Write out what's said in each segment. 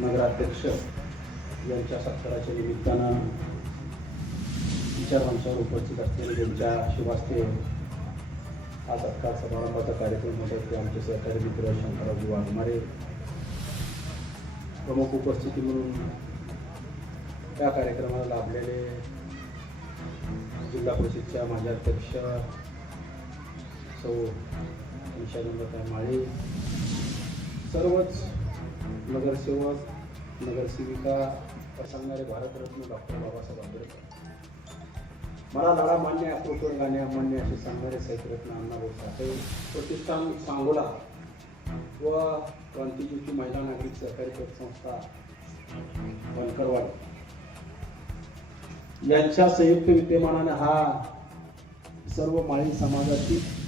नगराध्यक्ष यांच्या सत्काराच्या निमित्तानं विचार मंचावर उपस्थित असलेले त्यांच्या शुभास्ते हा सत्कार समारंभाचा कार्यक्रम होता ते आमचे सहकारी मित्र शंकररावजी वाघमारे प्रमुख उपस्थिती म्हणून त्या कार्यक्रमाला लाभलेले जिल्हा परिषदच्या माजी अध्यक्ष सौ निशानंदताई माळे, सर्वच नगरसेवक नगरसेविका, सांगणारे भारतरत्न डॉक्टर बाबासाहेब आंबेडकर, मला लढा मान्य अक्रोशवर गाणे अमान्य असे सांगणारे साहित्यरत्न अण्णाभाऊ साठे, प्रतिष्ठान सांगोला व क्रांतिज्योती महिला नागरिक सहकारी पतसंस्था बनकरवाड यांच्या संयुक्त विद्यमानाने हा सर्व माळी समाजातील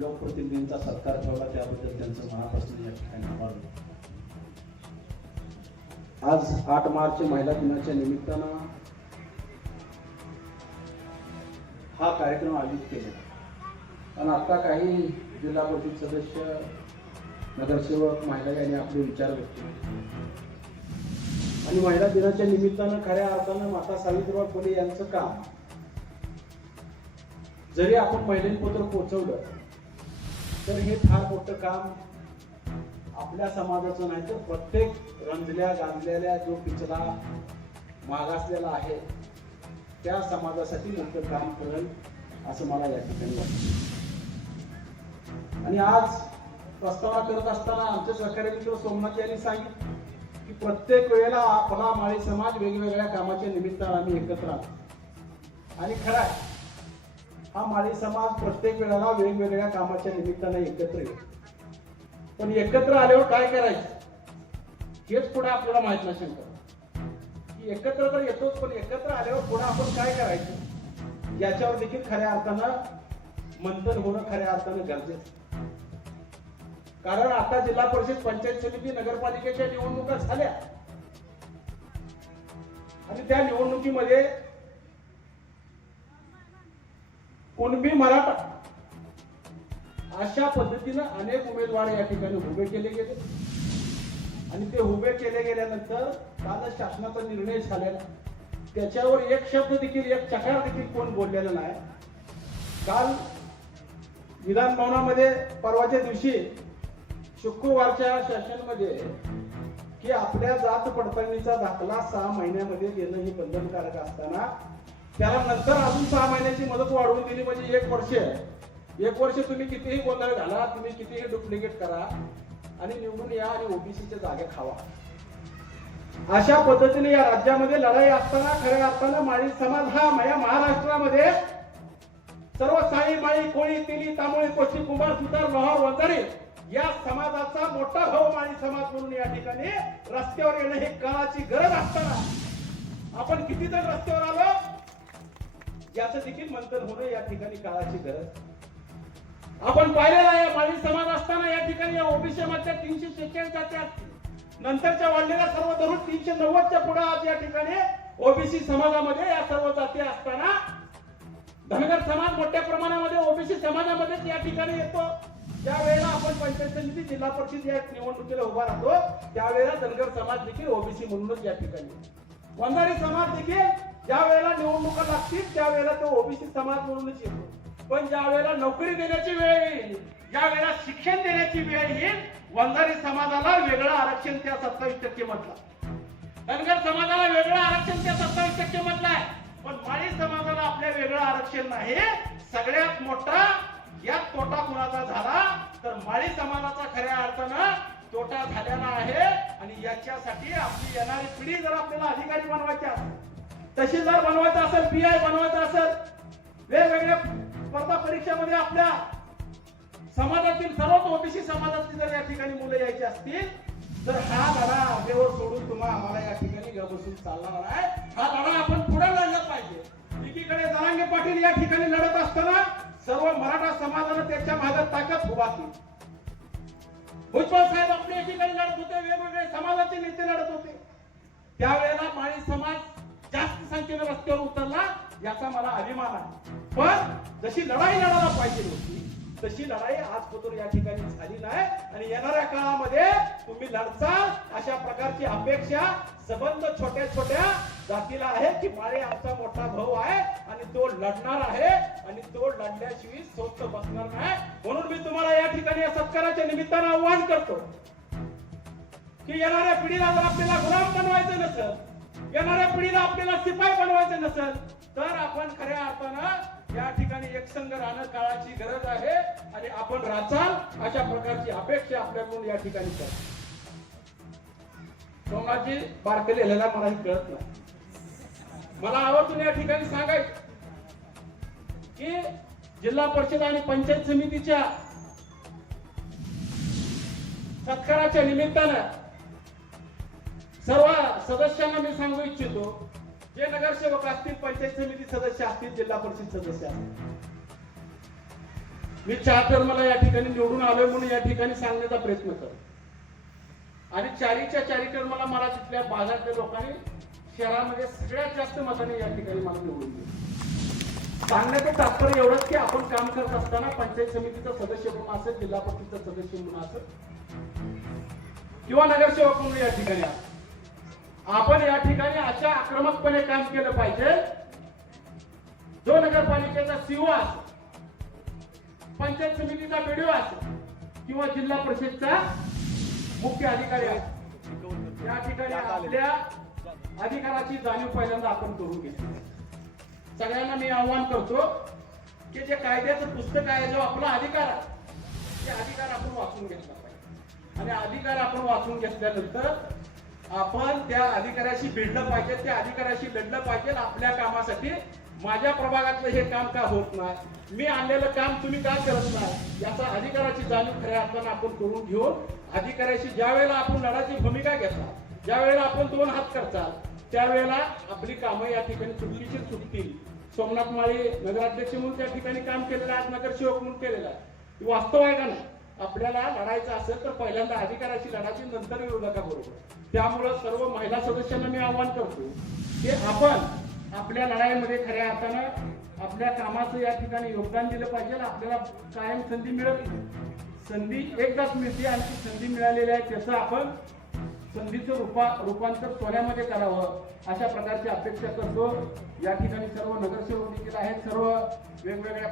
लोकप्रतिनिधींचा सत्कार ठेवला, त्याबद्दल त्यांचं मनापासून या ठिकाणी आभार. आज 8 मार्च महिला दिनाच्या निमित्तानं हा कार्यक्रम आयोजित केला आणि आता काही जिल्हा परिषद सदस्य, नगरसेवक, महिला यांनी आपले विचार व्यक्त केले आणि महिला दिनाच्या निमित्तानं खऱ्या अर्थानं माता सावित्रीबाई फुले यांचं काम जरी आपण महिलांपर्यंत पोहोचवलं तर हे फार मोठं काम आपल्या समाजाचं नाही तर प्रत्येक रंजल्या गांजलेल्या जो पिचला मागासलेला आहे त्या समाजासाठी मोठं काम करेल असं मला या ठिकाणी वाटतं. आणि आज प्रस्तावना करत असताना आमचे सहकारी मित्र सोमनाथ यांनी सांगितलं की प्रत्येक वेळेला आपला माळी समाज वेगवेगळ्या कामाच्या निमित्तानं आम्ही एकत्र आलो आणि खरं आहे हा माळी समाज प्रत्येक वेळेला वेगवेगळ्या कामाच्या निमित्तानं एकत्र येतो, पण एकत्र आल्यावर काय करायचं हेच पुढे आपल्याला माहित नसेल की एकत्र तर येतोच, पण एकत्र आल्यावर पुढे आपण काय करायचं याच्यावर देखील खऱ्या अर्थानं मंथन होणं खऱ्या अर्थानं गरजेचं. कारण आता जिल्हा परिषद, पंचायत समिती, नगरपालिकेच्या निवडणुका झाल्या आणि त्या निवडणुकीमध्ये कुणबी मराठा अशा पद्धतीनं अनेक उमेदवार या ठिकाणी उभे केले गेले आणि ते उभे केले गेल्यानंतर काल शासनाचा निर्णय झालेला, त्याच्यावर एक शब्द देखील, एक चकार देखील कोण बोललेला नाही. काल विधान भवनामध्ये परवाच्या दिवशी शुक्रवारच्या सेशनमध्ये की आपल्या जात पडताळणीचा दाखला 6 महिन्यामध्ये देणं हे बंधनकारक असताना त्याला नंतर अजून 6 महिन्याची मुदत वाढवून दिली, म्हणजे 1 वर्ष. 1 वर्ष तुम्ही कितीही गोंधळ घाला, तुम्ही कितीही डुप्लिकेट करा आणि निवडून या आणि ओबीसीच्या जागे खावा. अशा पद्धतीने या राज्यामध्ये लढाई असताना खऱ्या अर्थानं माळी समाज हा महाराष्ट्रामध्ये सर्व साई, माळी, कोळी, तेली, तांबोळी, कोची, कुंभार, सुतार, लोहार, वंजारी या समाजाचा मोठा भाऊ माळी समाज म्हणून या ठिकाणी रस्त्यावर येणं हे काळाची गरज असताना आपण किती जण रस्त्यावर आलो याचं देखील मंथन होणं या ठिकाणी काळाची गरज. आपण पाहिलेला आहे माळी समाज असताना या ठिकाणी या ओबीसी समाजाच्या 346 जाती असतील, नंतरच्या वाढलेल्या सर्व धरून 390च्या पुढे आज या ठिकाणी ओबीसी समाजामध्ये या सर्व जाती असताना धनगर समाज मोठ्या प्रमाणामध्ये ओबीसी समाजामध्येच या ठिकाणी येतो. ज्या वेळेला आपण पंचायत समिती, जिल्हा परिषद या निवडणुकीला उभा राहतो त्यावेळेला धनगर समाज देखील ओबीसी म्हणूनच या ठिकाणी, वंजारी समाज देखील ज्या वेळेला निवडणुका लागतील त्यावेळेला तो ओबीसी समाज म्हणूनच येतो. पण ज्या वेळेला नोकरी देण्याची वेळ येईल, ज्या वेळेला शिक्षण देण्याची वेळ येईल, वंजारी समाजाला वेगळं आरक्षण त्या 27% मधला, धनगर समाजाला वेगळं आरक्षण त्या 27% मधला आहे, पण माळी समाजाला आपल्या वेगळं आरक्षण नाही. सगळ्यात मोठा यात तोटा कुणाचा झाला तर माळी समाजाचा खऱ्या अर्थानं तोटा झालेला आहे. आणि याच्यासाठी आपली येणारी पिढी जर आपल्याला अधिकारी बनवायची असेल, तहसीलदार बनवायचा असेल, पीआय बनवायचा असेल, वेगवेगळ्या स्पर्धा परीक्षामध्ये आपल्या समाजातील सर्वच ओबीसी समाजातील जर या ठिकाणी मुलं यायची असतील तर हा लढा आपल्यावर सोडून तुम्हाला आम्हाला या ठिकाणी बसून चालणार नाही. हा लढा आपण पुढे लढला पाहिजे. एकीकडे जरांगे पाटील या ठिकाणी लढत असताना सर्व मराठा समाजानं त्याच्या मागे ताकद उभा केली. भुजबळ साहेब आपल्या एकीकडे लढत होते, वेगवेगळे समाजाचे नेते लढत होते. त्यावेळेला माळी समाज जास्त संख्येने रस्त्यावर उतरला याचा मला अभिमान आहे. पण जशी लढाई लढायला पाहिजे होती तशी लढाई आजपासून या ठिकाणी झाली नाही आणि येणाऱ्या काळामध्ये तुम्ही लढचाल अशा प्रकारची अपेक्षा संबंध छोट्या छोट्या जातीला आहे की माळे आमचा मोठा भाऊ आहे आणि तो लढणार आहे आणि तो लढल्याशिवाय स्वतः बसणार नाही. म्हणून मी तुम्हाला या ठिकाणी या सत्काराच्या निमित्तानं आव्हान करतो की येणाऱ्या पिढीला जर आपल्याला गुलाम बनवायचं नसेल, येणाऱ्या पिढीला आपल्याला शिपाई बनवायचं नसेल, तर आपण खऱ्या अर्थानं या ठिकाणी एकसंघ राहणं काळाची गरज आहे आणि आपण राचाल अशा प्रकारची अपेक्षा आपल्याकडून या ठिकाणी कर. सोमनाथजी बारके लिहिलेला मलाही कळत नाही. मला आवर्जून या ठिकाणी सांगायचं की जिल्हा परिषद आणि पंचायत समितीच्या सत्काराच्या निमित्तानं सर्व सदस्यांना मी सांगू इच्छितो, जे नगरसेवक असतील, पंचायत समिती सदस्य असतील, जिल्हा परिषद सदस्य असतील, मी 4 टर्मला या ठिकाणी निवडून आलोय म्हणून या ठिकाणी सांगण्याचा प्रयत्न करतो आणि 4 टर्मला मला तिथल्या भागातल्या लोकांनी शहरामध्ये सगळ्यात जास्त मताने या ठिकाणी मला निवडून दिलं. सांगण्याचं तात्पर्य एवढंच की आपण काम करत असताना पंचायत समितीचा सदस्य म्हणून असेल, जिल्हा परिषदचा सदस्य म्हणून असेल किंवा नगरसेवक म्हणून या ठिकाणी असेल, आपण या ठिकाणी अशा आक्रमकपणे काम केलं पाहिजे. जो नगरपालिकेचा सीओ असेल, पंचायत समितीचा बीडीओ असेल किंवा जिल्हा परिषदचा मुख्य अधिकारी असेल, या ठिकाणी आपल्या अधिकाराची जाणीव पहिल्यांदा आपण करून घेतली. सगळ्यांना मी आव्हान करतो की जे कायद्याचं पुस्तक आहे, जो आपला अधिकार आहे, ते अधिकार आपण वाचून घेतला पाहिजे आणि अधिकार आपण वाचून घेतल्यानंतर आपण त्या अधिकाऱ्याशी भिडलं पाहिजे, त्या अधिकाऱ्याशी लढलं पाहिजे. आपल्या कामासाठी माझ्या प्रभागातलं हे काम का होत नाही, मी आणलेलं काम तुम्ही का करत नाही, याचा अधिकाराची जाणीव खऱ्या अर्थानं आपण करून घेऊन अधिकाऱ्याशी ज्या वेळेला आपण लढाची भूमिका घेता, ज्या वेळेला आपण 2 हात करता, त्यावेळेला आपली कामं या ठिकाणी चुकीची सुटतील. सोमनाथ माळी नगराध्यक्ष म्हणून त्या ठिकाणी काम केलेलं आहे, नगरसेवक म्हणून केलेलं आहे. वास्तव आहे का नाही? आपल्याला लढायचं असेल तर पहिल्यांदा अधिकाराची लढायची, नंतर विरोधकाबरोबर. त्यामुळं सर्व महिला सदस्यांना मी आवाहन करतो की आपण आपल्या लढाईमध्ये खऱ्या अर्थानं आपल्या कामाचं या ठिकाणी योगदान दिलं पाहिजे. आपल्याला कायम संधी मिळत नाही, संधी एकदाच मिळते आणि ती संधी मिळालेली आहे त्याचं आपण संधीचं रूपांतर सोन्यामध्ये करावं अशा प्रकारची अपेक्षा करतो. या ठिकाणी सर्व नगरसेवक देखील आहेत, सर्व वेगवेगळ्या